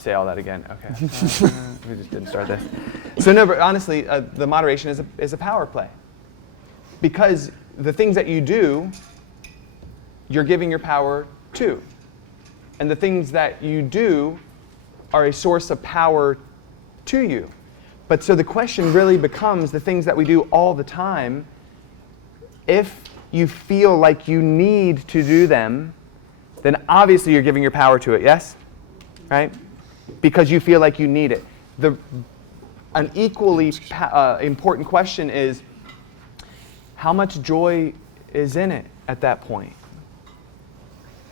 Say all that again. Okay. We just didn't start this. So no, but honestly, the moderation is a power play. Because the things that you do, you're giving your power to. And the things that you do are a source of power to you. But so the question really becomes the things that we do all the time, if you feel like you need to do them, then obviously you're giving your power to it, yes? Right? Because you feel like you need it. An equally important question is, how much joy is in it at that point?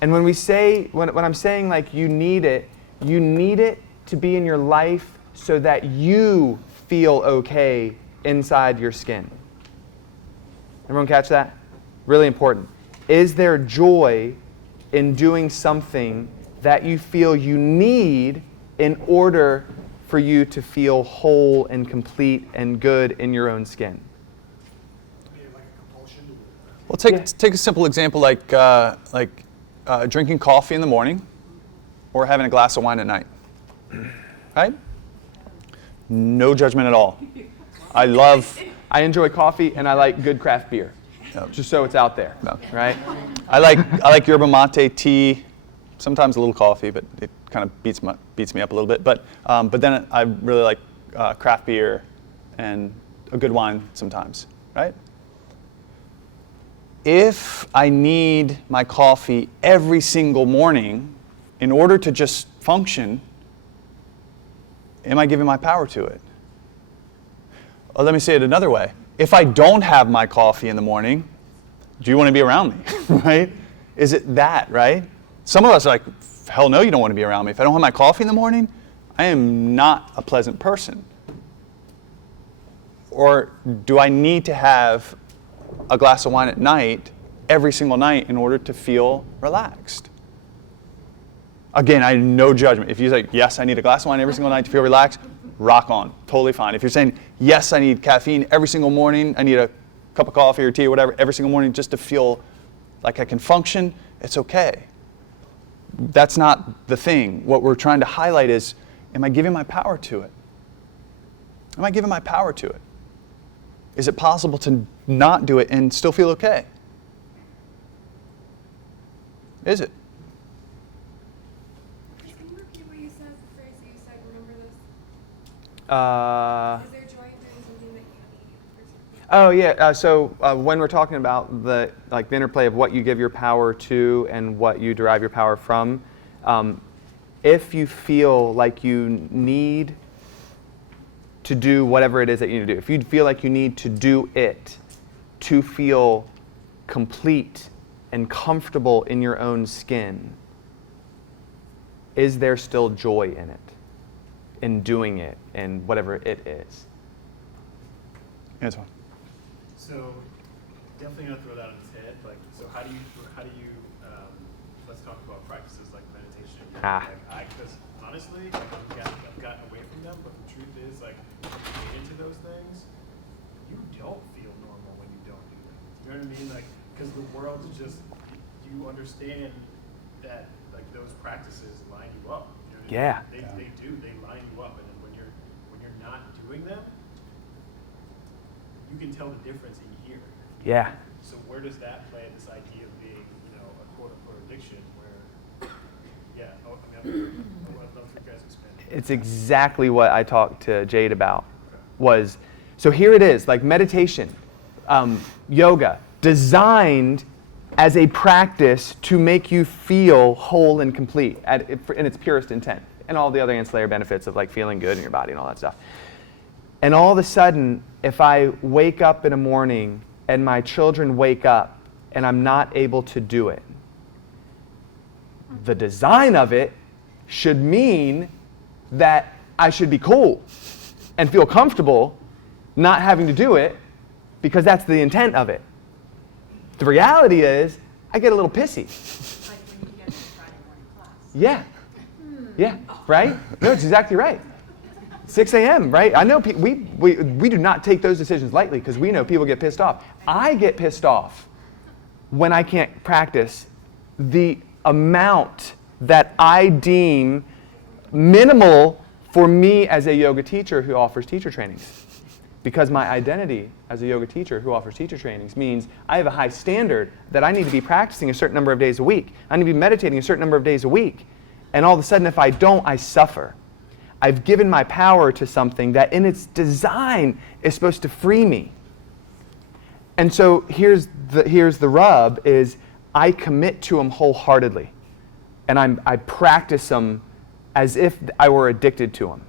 And when I'm saying like you need it to be in your life so that you feel okay inside your skin. Everyone catch that? Really important. Is there joy in doing something that you feel you need in order for you to feel whole and complete and good in your own skin? Well, take a simple example like drinking coffee in the morning or having a glass of wine at night. Right? No judgment at all. I enjoy coffee and I like good craft beer. Yep. Just so it's out there, right? I like yerba mate tea, sometimes a little coffee, but it kind of beats me up a little bit. But then I really like craft beer and a good wine sometimes, right? If I need my coffee every single morning in order to just function, am I giving my power to it? Or let me say it another way. If I don't have my coffee in the morning, do you want to be around me, right? Is it that, right? Some of us are like, hell no, you don't want to be around me. If I don't have my coffee in the morning, I am not a pleasant person. Or do I need to have a glass of wine at night, every single night, in order to feel relaxed? Again, I have no judgment. If you say, yes, I need a glass of wine every single night to feel relaxed, rock on, totally fine. If you're saying, yes, I need caffeine every single morning, I need a cup of coffee or tea or whatever every single morning just to feel like I can function, it's okay. That's not the thing. What we're trying to highlight is, am I giving my power to it? Am I giving my power to it? Is it possible to not do it and still feel okay? Is it? Can you repeat what you said, the phrase that you said, remember this? Is there joy in doing something that you need? Oh yeah. So when we're talking about the interplay of what you give your power to and what you derive your power from, if you feel like you need to do whatever it is that you need to do, if you feel like you need to do it to feel complete and comfortable in your own skin, is there still joy in it, in doing it, in whatever it is? Antoine. So definitely gonna throw that on his head. Like, so how do you let's talk about practices like meditation. Because honestly, I've gotten away from them, but the truth is, like, when you get into those things, you don't feel normal when you don't do them. You know what I mean? Like, because the world is just, you understand that like those practices line you up. You know what Yeah. I mean? They do. They line you up, and then when you're not doing them, you can tell the difference in here. Yeah. So where does that play in this idea of being, a quote-unquote addiction where, I'd love for you guys to expand. It's exactly what I talked to Jade about. So here it is, like meditation, yoga, designed as a practice to make you feel whole and complete in its purest intent, and all the other ancillary benefits of like feeling good in your body and all that stuff. And all of a sudden, if I wake up in a morning and my children wake up and I'm not able to do it, the design of it should mean that I should be cool and feel comfortable not having to do it, because that's the intent of it. The reality is, I get a little pissy. Like when you get to Friday morning class. Yeah. Yeah, right? No, it's exactly right. 6 a.m., right? I know we do not take those decisions lightly because we know people get pissed off. I get pissed off when I can't practice the amount that I deem Minimal for me as a yoga teacher who offers teacher trainings. Because my identity as a yoga teacher who offers teacher trainings means I have a high standard that I need to be practicing a certain number of days a week. I need to be meditating a certain number of days a week. And all of a sudden, if I don't, I suffer. I've given my power to something that in its design is supposed to free me. And so here's the rub is I commit to them wholeheartedly. And I practice them as if I were addicted to them.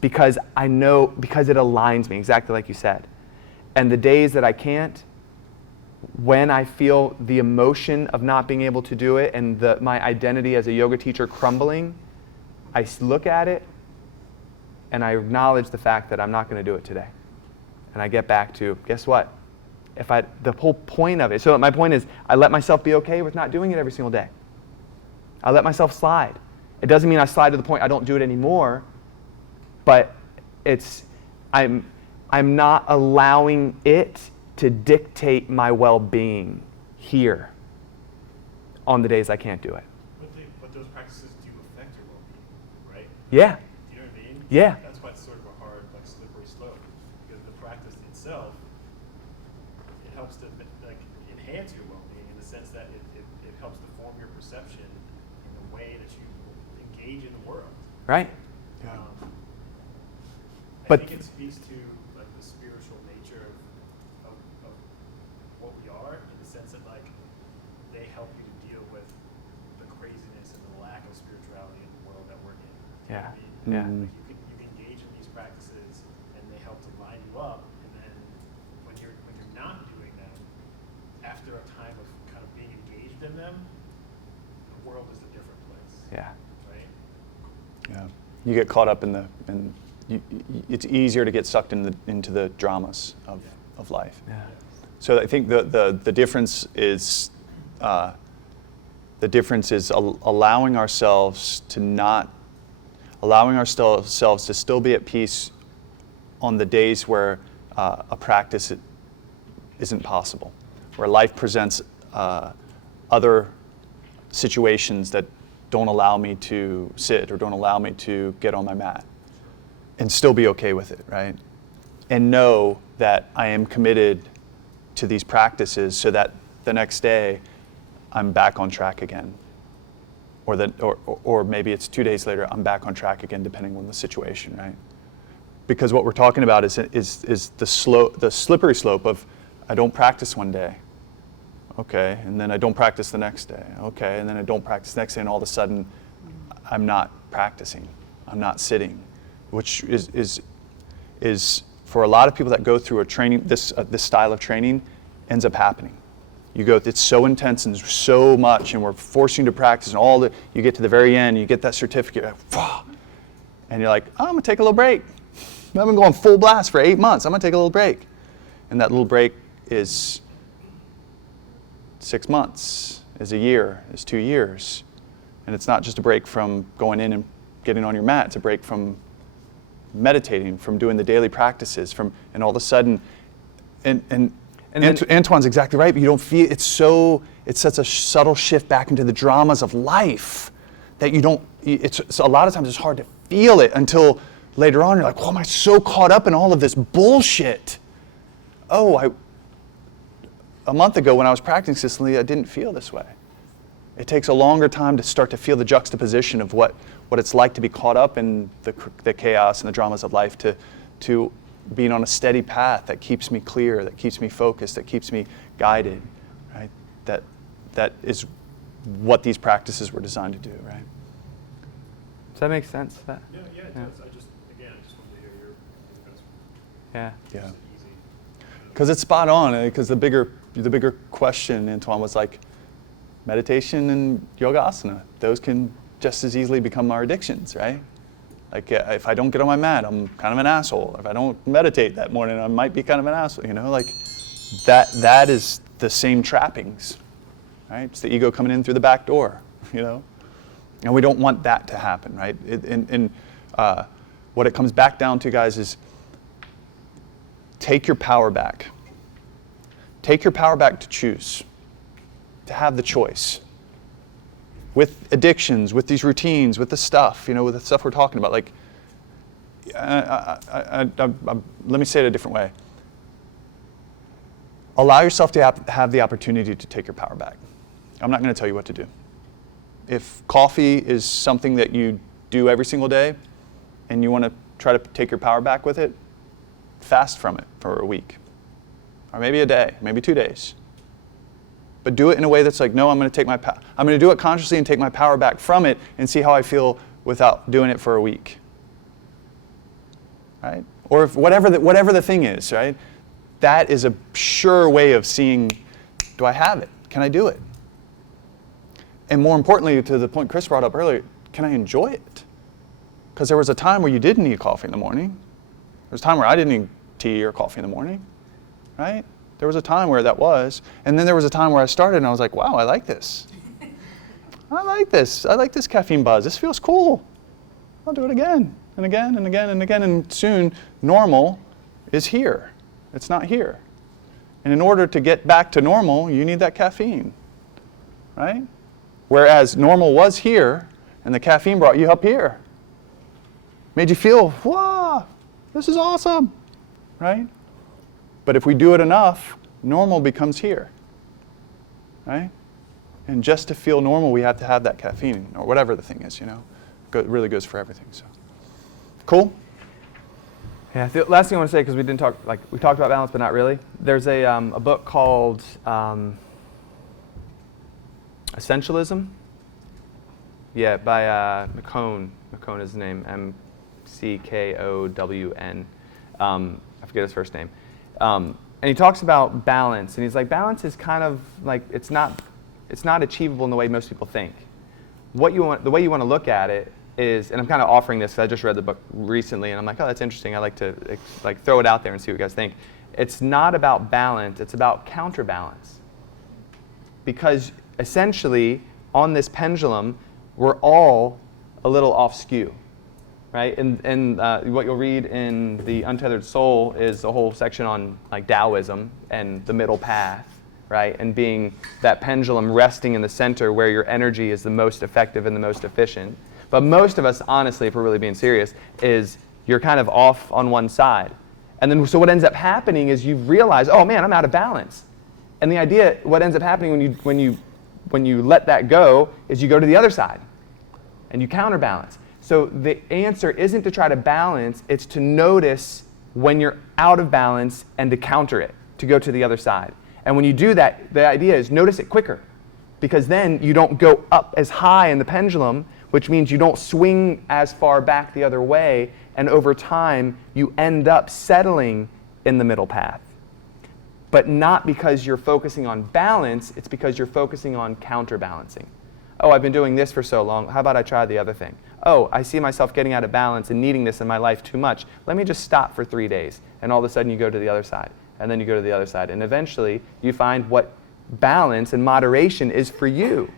Because I know, because it aligns me, exactly like you said. And the days that I can't, when I feel the emotion of not being able to do it and my identity as a yoga teacher crumbling, I look at it and I acknowledge the fact that I'm not going to do it today. And I get back to, guess what? The whole point of it, so my point is, I let myself be okay with not doing it every single day. I let myself slide. It doesn't mean I slide to the point I don't do it anymore, but I'm not allowing it to dictate my well-being here on the days I can't do it. But those practices do affect your well-being, right? Yeah. Do you know what I mean? Yeah. That's why it's sort of a hard, like, slippery slope. Because the practice itself, it helps to enhance your well-being in the sense that it helps to form your perception in the way that you engage in the world. Right. I But- think it speaks to like the spiritual nature of what we are, in the sense that like they help you to deal with the craziness and the lack of spirituality in the world that we're in. Do you know what I mean? Yeah. Mm-hmm. Like you can engage in these practices and they help to line you up, and then when you're not doing them, after a time of kind of being engaged in them, the world is a different place. Yeah. Right? Yeah. You get caught up it's easier to get sucked into the dramas of life. Yeah. So I think the difference is allowing ourselves to still be at peace on the days where a practice isn't possible, where life presents other situations that don't allow me to sit or don't allow me to get on my mat. And still be okay with it, right? And know that I am committed to these practices so that the next day I'm back on track again. Or maybe it's 2 days later, I'm back on track again, depending on the situation, right? Because what we're talking about is the slippery slope of I don't practice one day, okay, and then I don't practice the next day, okay, and then I don't practice the next day, and all of a sudden I'm not practicing, I'm not sitting. Which is for a lot of people that go through a training, this style of training, ends up happening. You go, it's so intense and so much, and we're forcing you to practice, and you get to the very end, you get that certificate, and you're like, oh, I'm gonna take a little break. I've been going full blast for 8 months. I'm gonna take a little break, and that little break is 6 months, is a year, is 2 years, and it's not just a break from going in and getting on your mat. It's a break from meditating, from doing the daily practices, and all of a sudden, Antoine's exactly right, but you don't feel, it's such a subtle shift back into the dramas of life that it's a lot of times it's hard to feel it until later on you're like, oh, am I so caught up in all of this bullshit? A month ago when I was practicing consistently, I didn't feel this way. It takes a longer time to start to feel the juxtaposition of what it's like to be caught up in the chaos and the dramas of life to being on a steady path that keeps me clear, that keeps me focused, that keeps me guided, right? That is what these practices were designed to do, right? Does that make sense? Yeah, it does. I just wanted to hear your Yeah. Yeah. easy. Because it's spot on. Because the bigger question, Antoine, was like meditation and yoga asana. Those can just as easily become our addictions, right? Like if I don't get on my mat, I'm kind of an asshole. If I don't meditate that morning, I might be kind of an asshole. Like that is the same trappings, right? It's the ego coming in through the back door, And we don't want that to happen, right? What it comes back down to, guys, is take your power back. Take your power back to choose, to have the choice. with addictions, with these routines, with the stuff, with the stuff we're talking about. Like, let me say it a different way. Allow yourself to have the opportunity to take your power back. I'm not going to tell you what to do. If coffee is something that you do every single day and you want to try to take your power back with it, fast from it for a week. Or maybe a day, maybe 2 days. But do it in a way that's like, no, I'm going to do it consciously and take my power back from it and see how I feel without doing it for a week. Right? Or if whatever the thing is, right? That is a sure way of seeing, do I have it? Can I do it? And more importantly, to the point Chris brought up earlier, can I enjoy it? Because there was a time where you didn't need coffee in the morning. There was a time where I didn't need tea or coffee in the morning, right? There was a time where that was. And then there was a time where I started and I was like, wow, I like this. I like this. I like this caffeine buzz. This feels cool. I'll do it again and again and again and again. And soon, normal is here. It's not here. And in order to get back to normal, you need that caffeine, right? Whereas normal was here, and the caffeine brought you up here. Made you feel, wow, this is awesome, right? But if we do it enough, normal becomes here, right? And just to feel normal, we have to have that caffeine, or whatever the thing is, It really goes for everything, so. Cool? Yeah, the last thing I want to say, because we talked about balance, but not really. There's a book called Essentialism. Yeah, by McCone. McCone is his name, McCown. I forget his first name. And he talks about balance, and he's like, balance is kind of like, it's not achievable in the way most people think. The way you want to look at it is, and I'm kind of offering this because I just read the book recently, and I'm like, oh, that's interesting. I like to throw it out there and see what you guys think. It's not about balance, it's about counterbalance. Because essentially, on this pendulum, we're all a little off skew, right? And what you'll read in The Untethered Soul is a whole section on like Taoism and the middle path, right? And being that pendulum resting in the center where your energy is the most effective and the most efficient. But most of us, honestly, if we're really being serious, is you're kind of off on one side. And then, so what ends up happening is you realize, oh man, I'm out of balance. And the idea, what ends up happening when you let that go, is you go to the other side, and you counterbalance. So the answer isn't to try to balance, it's to notice when you're out of balance and to counter it, to go to the other side. And when you do that, the idea is notice it quicker, because then you don't go up as high in the pendulum, which means you don't swing as far back the other way, and over time, you end up settling in the middle path. But not because you're focusing on balance, it's because you're focusing on counterbalancing. Oh, I've been doing this for so long, how about I try the other thing? Oh, I see myself getting out of balance and needing this in my life too much. Let me just stop for 3 days. And all of a sudden you go to the other side, and then you go to the other side. And eventually you find what balance and moderation is for you.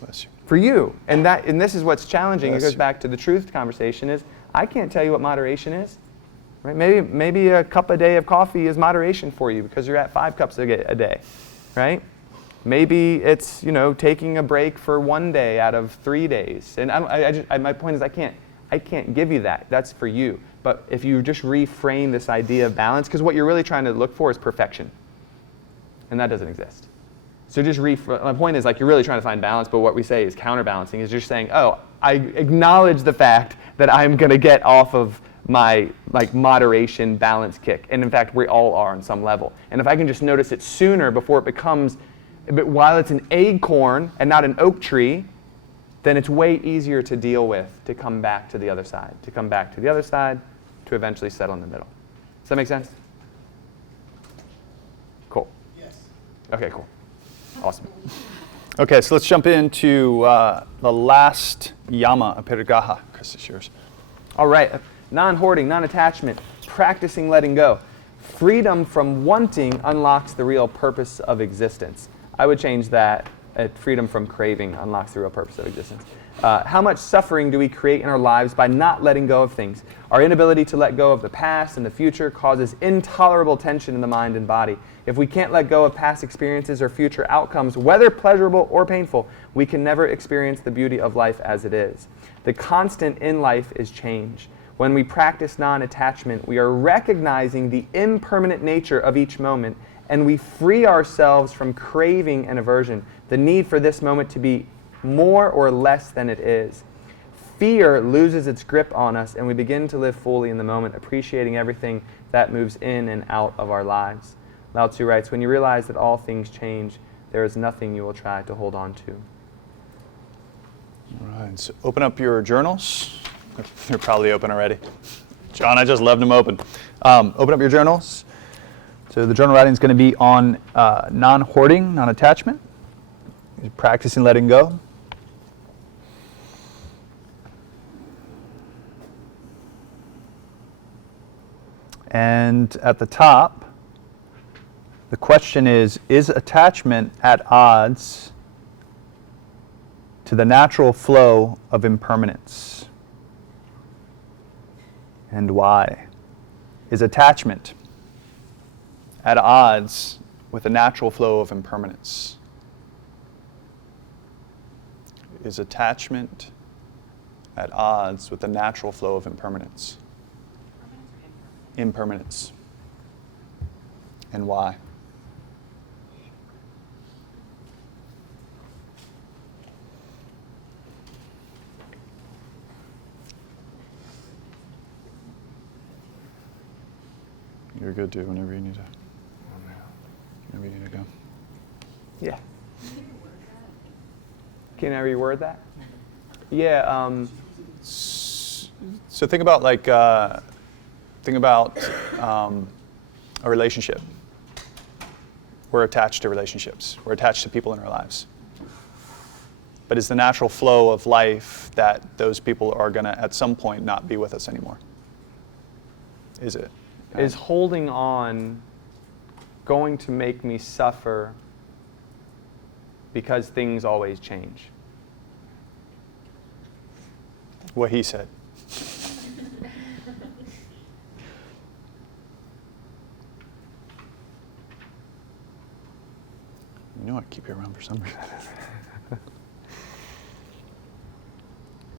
Bless you. For you. And this is what's challenging. Bless It goes you. back to the truth conversation is, I can't tell you what moderation is. Right? Maybe a cup a day of coffee is moderation for you because you're at 5 cups a day, right? Maybe it's taking a break for 1 day out of 3 days. And my point is I can't give you that. That's for you. But if you just reframe this idea of balance, because what you're really trying to look for is perfection, and that doesn't exist. So just my point is you're really trying to find balance, but what we say is counterbalancing is just saying, oh, I acknowledge the fact that I'm going to get off of my moderation balance kick. And in fact, we all are on some level. And if I can just notice it sooner before it becomes, but while it's an acorn and not an oak tree, then it's way easier to deal with, to come back to the other side, to eventually settle in the middle. Does that make sense? Cool. Yes. Okay, cool. Awesome. Okay, so let's jump into the last yama, apiragaha. Chris, it's yours. All right. Non-hoarding, non-attachment, practicing letting go. Freedom from wanting unlocks the real purpose of existence. I would change that freedom from craving unlocks the real purpose of existence. How much suffering do we create in our lives by not letting go of things? Our inability to let go of the past and the future causes intolerable tension in the mind and body. If we can't let go of past experiences or future outcomes, whether pleasurable or painful, we can never experience the beauty of life as it is. The constant in life is change. When we practice non-attachment, we are recognizing the impermanent nature of each moment, and we free ourselves from craving and aversion, the need for this moment to be more or less than it is. Fear loses its grip on us, and we begin to live fully in the moment, appreciating everything that moves in and out of our lives. Lao Tzu writes, when you realize that all things change, there is nothing you will try to hold on to. All right, so open up your journals. They're probably open already. John, I just left them open. Open up your journals. So the journal writing is going to be on non-hoarding, non-attachment, practicing letting go. And at the top, the question is attachment at odds to the natural flow of impermanence? And why? Is attachment at odds with the natural flow of impermanence? Is attachment at odds with the natural flow of impermanence? Impermanence. And why? You're good, dude, whenever you need to go. Yeah. Can I reword that? Yeah. So think about a relationship. We're attached to relationships. We're attached to people in our lives. But it's the natural flow of life that those people are going to, at some point, not be with us anymore. Is it? Is holding on going to make me suffer because things always change? What he said. You know I keep you around for some reason.